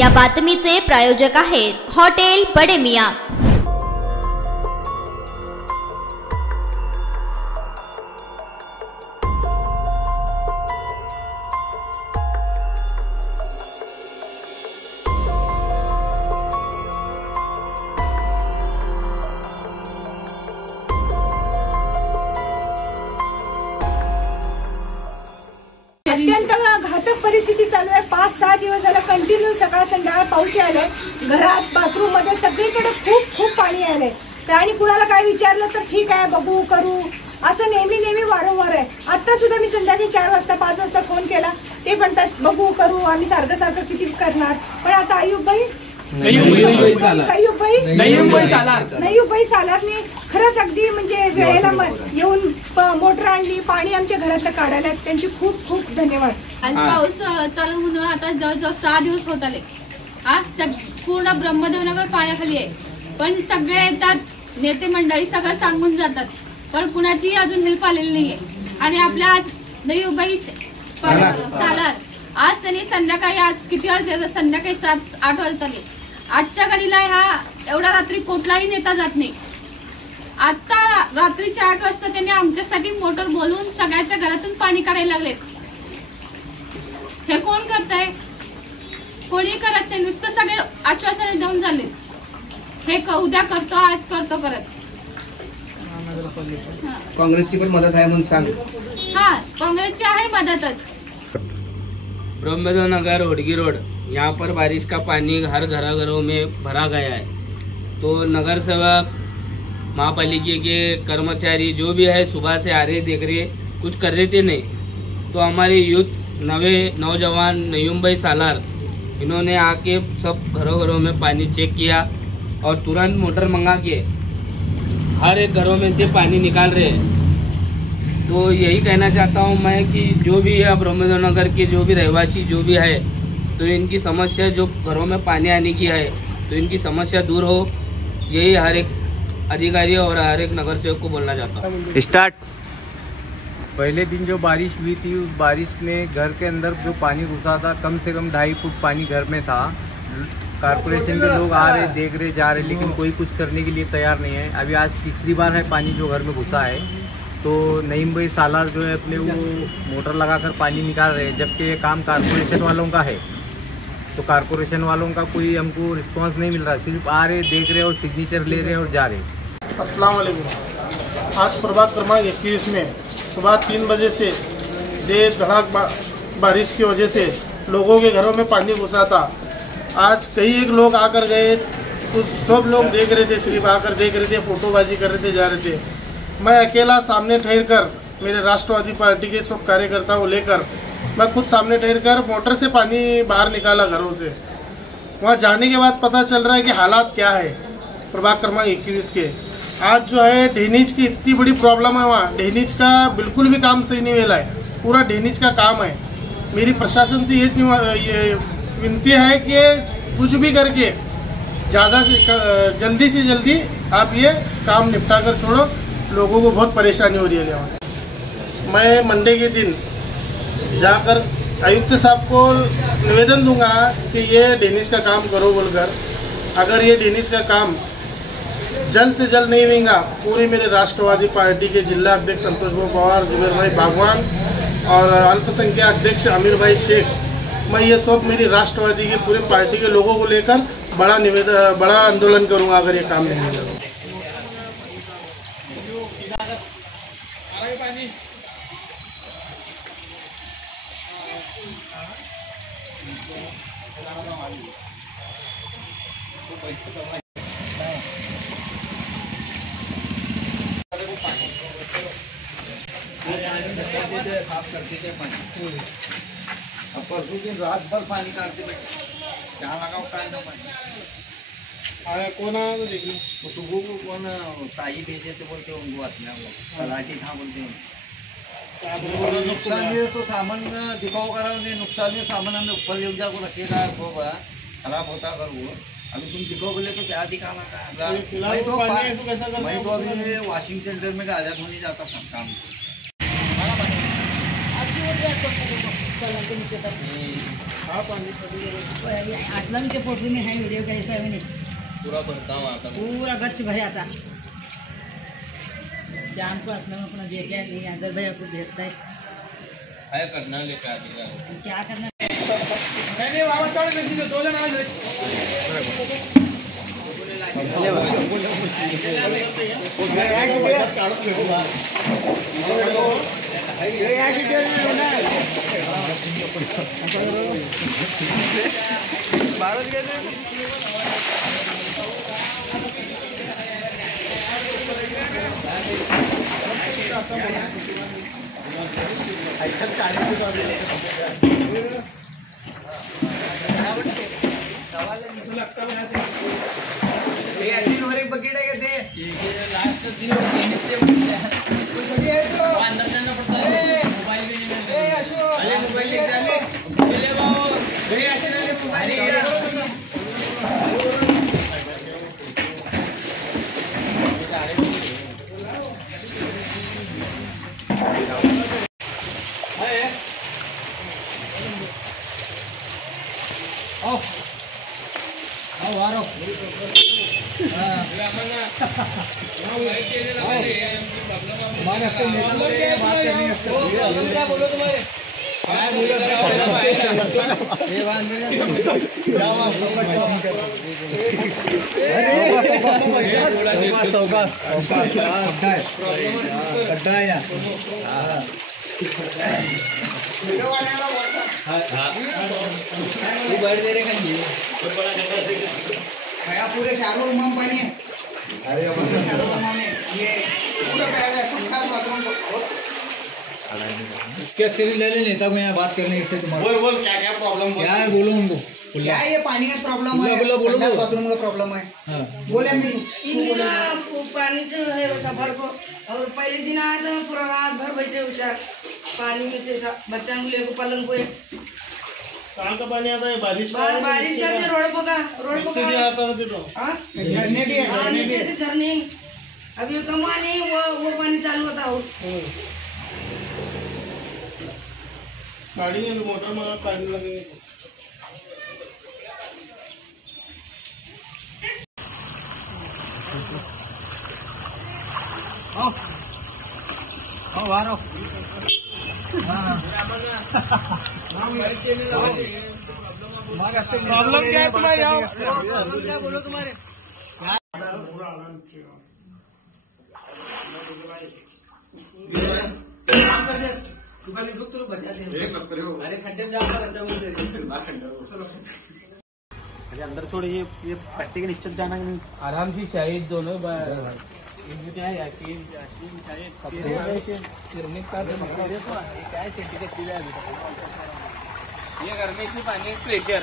या बातमीचे प्रायोजक आहेत हॉटेल बडे मियां। अत्यंत घातक परिस्थिती चालू आहे। 5-6 दिवस झाला कंटिन्यू सकाळ संध्याकाळ पाऊस आलाय। घरात बाथरूम मध्ये सगळीकडे खूप पाणी आलंय। आणि कुणाला काय विचारलं तर ठीक आहे बघू करू असं नेहमी वारंवार आहे। आता सुद्धा मी संध्याकाळी 4 वाजता 5 वाजता फोन केला, ते म्हणतात बघू करू आम्ही सारखं किती करणार। पण आता अयुबभाई सालारने खरंच अगदी म्हणजे वेळेला येऊन मोटर आणली, पाणी आमच्या घरातलं काढायला, त्यांचे खूप धन्यवाद। आज पाऊस चालू म्हणून आता जवळजवळ 6 दिवस होत आले। पूर्ण ब्रह्मदेवनगर पाण्याखाली आहे, पण सगळे येतात नेते मंडळी सगळं सांगून जातात, पण कुणाची अजून हेल्प आलेली नाहीये। आणि आपल्या आज नयूबाई सालार आज त्यांनी संध्याकाळी आज किती वाजले, संध्याकाळी 7-8 वाजता आजच्या घडीला हा एवढा रात्री कुठलाही नेता जात नाही। आता रात्रीच्या 8 वाजता त्यांनी आमच्यासाठी मोटर बोलवून सगळ्याच्या घरातून पाणी काढायला लागले। हे कोण करताय? कोणी करत नाही, नुसतं सगळे आश्वासने देऊन झाले। हे उद्या करतो आज करतो करत। काँग्रेसची पण मदत आहे म्हणून सांग। हाँ कांग्रेस आहे मददच। ब्रह्मदेवनगर होडगी रोड यहाँ पर बारिश का पानी हर घरों में भरा गया है। तो नगर सेवक महापालिका के कर्मचारी जो भी है सुबह से आ रहे देख रहे कुछ कर रहे थे नहीं। तो हमारे यूथ नौजवान नयूमभाई सालार इन्होंने आके सब घरों में पानी चेक किया और तुरंत मोटर मंगा के हर एक घरों में से पानी निकाल रहे हैं। तो यही कहना चाहता हूँ मैं कि जो भी है ब्रह्मदेवनगर के जो भी रहवासी जो भी है, तो इनकी समस्या जो घरों में पानी आने की है तो इनकी समस्या दूर हो, यही हर एक अधिकारी और हर एक नगर सेवक को बोलना चाहता हूँ। स्टार्ट। पहले दिन जो बारिश हुई थी उस बारिश में घर के अंदर जो पानी घुसा था कम से कम 2.5 फुट पानी घर में था। कारपोरेशन के लोग आ रहे देख रहे जा रहे, लेकिन कोई कुछ करने के लिए तैयार नहीं है। अभी आज तीसरी बार है पानी जो घर में घुसा है। तो नईमभाई सालार जो है अपने वो मोटर लगाकर पानी निकाल रहे हैं, जबकि ये काम कारपोरेशन वालों का है। तो कारपोरेशन वालों का कोई हमको रिस्पांस नहीं मिल रहा, सिर्फ आ रहे देख रहे और सिग्नेचर ले रहे और जा रहे। अस्सलाम वालेकुम। आज प्रभाग क्रमांक 21 में सुबह 3 बजे से तेज धड़ाक बारिश की वजह से लोगों के घरों में पानी घुसा था। आज कई एक लोग आकर गए, तो सब लोग देख रहे थे, सिर्फ आकर देख रहे थे, फोटोबाजी कर रहे थे, जा रहे थे। मैं अकेला सामने ठहर कर मेरे राष्ट्रवादी पार्टी के सब कार्यकर्ताओं को लेकर मैं खुद सामने ठहर कर मोटर से पानी बाहर निकाला घरों से। वहाँ जाने के बाद पता चल रहा है कि हालात क्या है प्रभाग क्रमांक 21 के। आज जो है ड्रेनेज की इतनी बड़ी प्रॉब्लम है, वहाँ ड्रेनेज का बिल्कुल भी काम सही नहीं मिला है, पूरा ड्रेनेज का काम है। मेरी प्रशासन से ये विनती है कि कुछ भी करके ज़्यादा से जल्दी आप ये काम निपटा कर छोड़ो, लोगों को बहुत परेशानी हो रही है यहाँ। मैं मंडे के दिन जाकर आयुक्त साहब को निवेदन दूंगा कि ये ड्रेनेज का काम करो बोलकर। अगर ये ड्रेनेज का काम जल्द से जल्द नहीं होगा, पूरी मेरे राष्ट्रवादी पार्टी के जिला अध्यक्ष संतोष पवार, जुबेर भाई बागवान और अल्पसंख्यक अध्यक्ष आमिर भाई शेख, मैं ये सब मेरी राष्ट्रवादी की पूरी पार्टी के लोगों को लेकर बड़ा आंदोलन करूंगा अगर ये काम नहीं होगा। अब परसों दिन रात भर पानी काटते बैठे, क्या लगाओ काटना पानी। आया कौन आया तो देख लो। सुबह को कौन ताई भेजे थे बोलते उनको अपने तलाटी था बोलते हैं। नुकसान में तो सामान दिखाओ करा, नुकसान में सामान हमें ऊपर ले जाकर रखेगा, वो खराब होता कर वो। अभी तुम दिखाओ बोले तो क्या दिखाना था। मैं तो अभी वॉशिंग सेंटर में आजाद होने जाता सब काम। असलम के फोटो में है वीडियो का ऐसा है नहीं पूरा भरता हूँ आता पूरा गच्छ भर आता शाम को असलम अपना देख नहीं अजहर भाई आपको भेजता है करना लेके आएगा क्या करना बकेट है कहते पूरे चारों रूम में पानी है। अरे इसके सिर ले लेता हूँ मैं बात करने से तुम्हारा बोल क्या प्रॉब्लम क्या है बोलो उनको क्या है ये पानी का प्रॉब्लम है बोलो बाथरूम का प्रॉब्लम है हाँ बोले पानी से है बता भर को और पहले दिन आया था पूरा रात भर बैठे उषा पानी में से बच्चा को लेकर पलंग पे कहाँ का पानी आता है बारिश बारिश का रोड पका आता है तो झरने भी है नीचे से झरने अभी कमा नहीं वो पानी चालू होता हो गाड़ी में मोटर में काटने लगेंगे प्रॉब्लम क्या है तुम्हारे बोलो तुम्हारे अंदर छोड़ ये पट्टी के नीचे जाना नहीं आराम से शायद दोनों ये गर्मी से पानी प्रेशर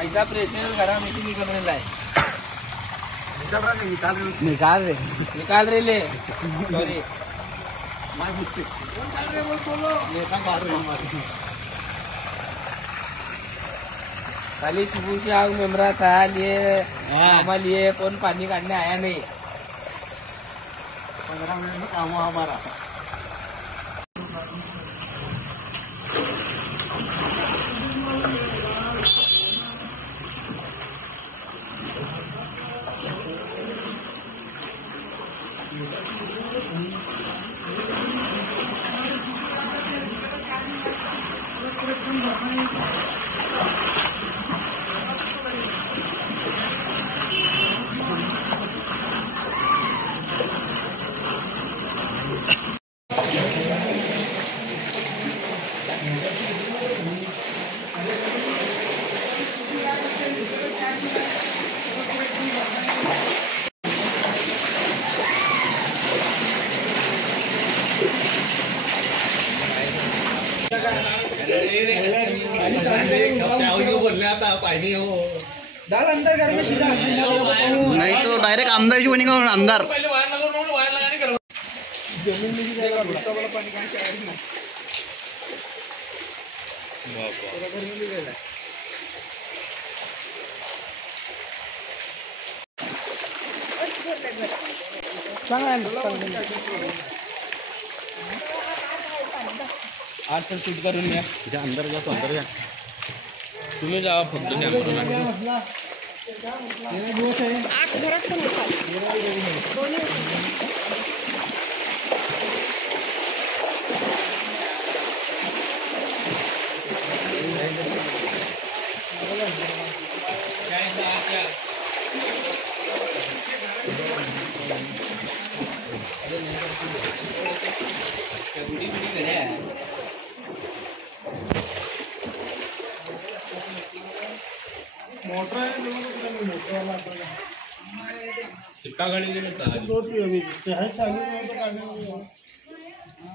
ऐसा प्रेशर गरम इसी निकल रहा है निकाल रहे ले सॉरी खाली सुबह से आग मेमरा था लिए हमारे लिए कौन पानी काटने आया नहीं 15 मिनट में काम हुआ हमारा बोलले आता पाणी हो डाल अंदर घर में सीधा नहीं तो डायरेक्ट आमदार जी बनेगा आमदार जमीन में जाएगा भुट्टा वाला पानी कहाँ से आएगा ना घर में भी गया आज तर शूट करून घ्या. अंदर जा, अंदर जा. तुम्ही जावा फक्त कॅमेरा.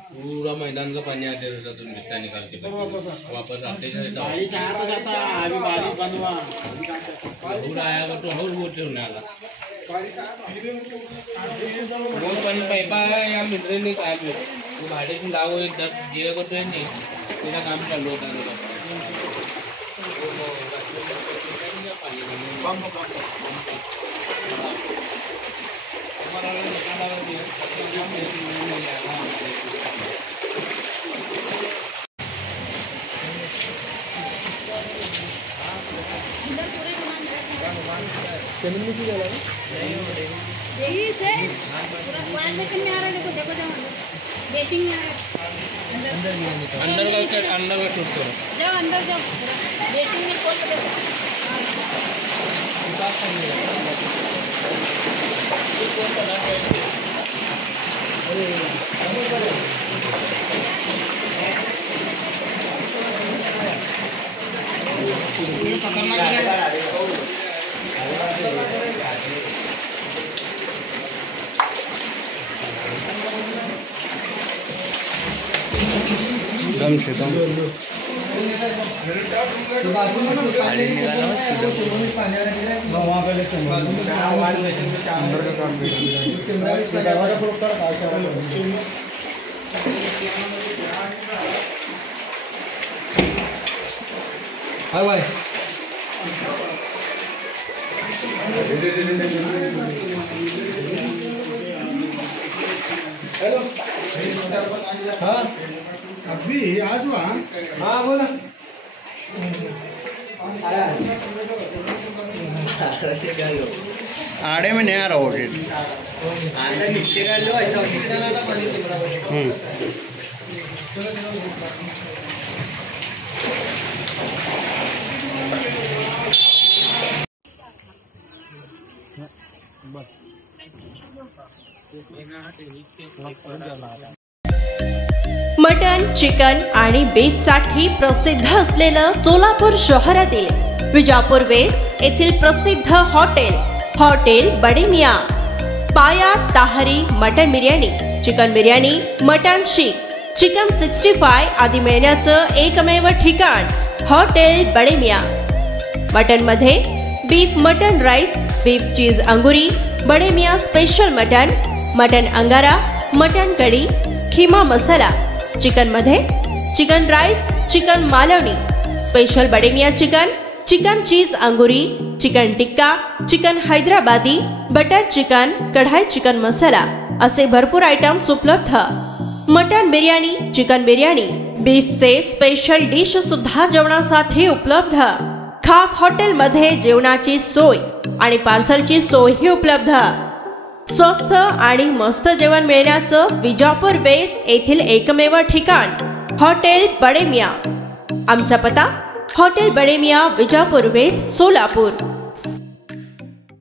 पूरा मैदान का पानी आते रहता तो मिट्टा निकाल के वापस आते आया तो और बोलते होने आला वो पण पैपा या मित्र ने काय वो भाडे की लावो एक 10 दिए को तो नहीं तेरा काम चालू होता देखो बेसिंग में आ रहा है अंदर का शूट करो जाओ अंदर जाओ बेसिंग में खोल के देखो दम से दम हेलो हाँ अभी आज हुआ हाँ बोला आड़े में नहीं आ रहा होटल नीचे का लो ऐसा मटन, चिकन आणि बीफ साठी प्रसिद्ध असलेलं सोलापूर शहरातील विजापूर वेस्ट येथील प्रसिद्ध हॉटेल बडे मियाँ. पाया tahari mutton biryani, chicken biryani, mutton Sikh, chicken 65 आदी मिळण्याचं एकमेव ठिकाण हॉटेल बडे मियाँ. मटन मध्ये बीफ मटन राईस, बीफ चीज अंगुरी, Bade Miyan special mutton, mutton अंगारा, मटन कढी, खीमा मसाला. चिकन मध्ये chicken rice, chicken Malvani, special Bade Miyan chicken, chicken cheese अंगुरी, chicken tikka, chicken Hyderabadi, butter chicken, kadhai chicken masala असे भरपूर आयटम्स उपलब्ध. मटन बिर्याणी, चिकन बिर्याणी, बीफचे स्पेशल डिश सुद्धा जेवणासाठी उपलब्ध. खास हॉटेलमध्ये जेवणाची सोय आणि पार्सलची सोयही उपलब्ध. स्वस्त आणि मस्त जेवण मिळण्याचं विजापूर वेस्ट येथील एकमेव ठिकाण हॉटेल बडे मियाँ. आमचा पत्ता हॉटेल बडे मियाँ, विजापूर वेस्ट, सोलापूर.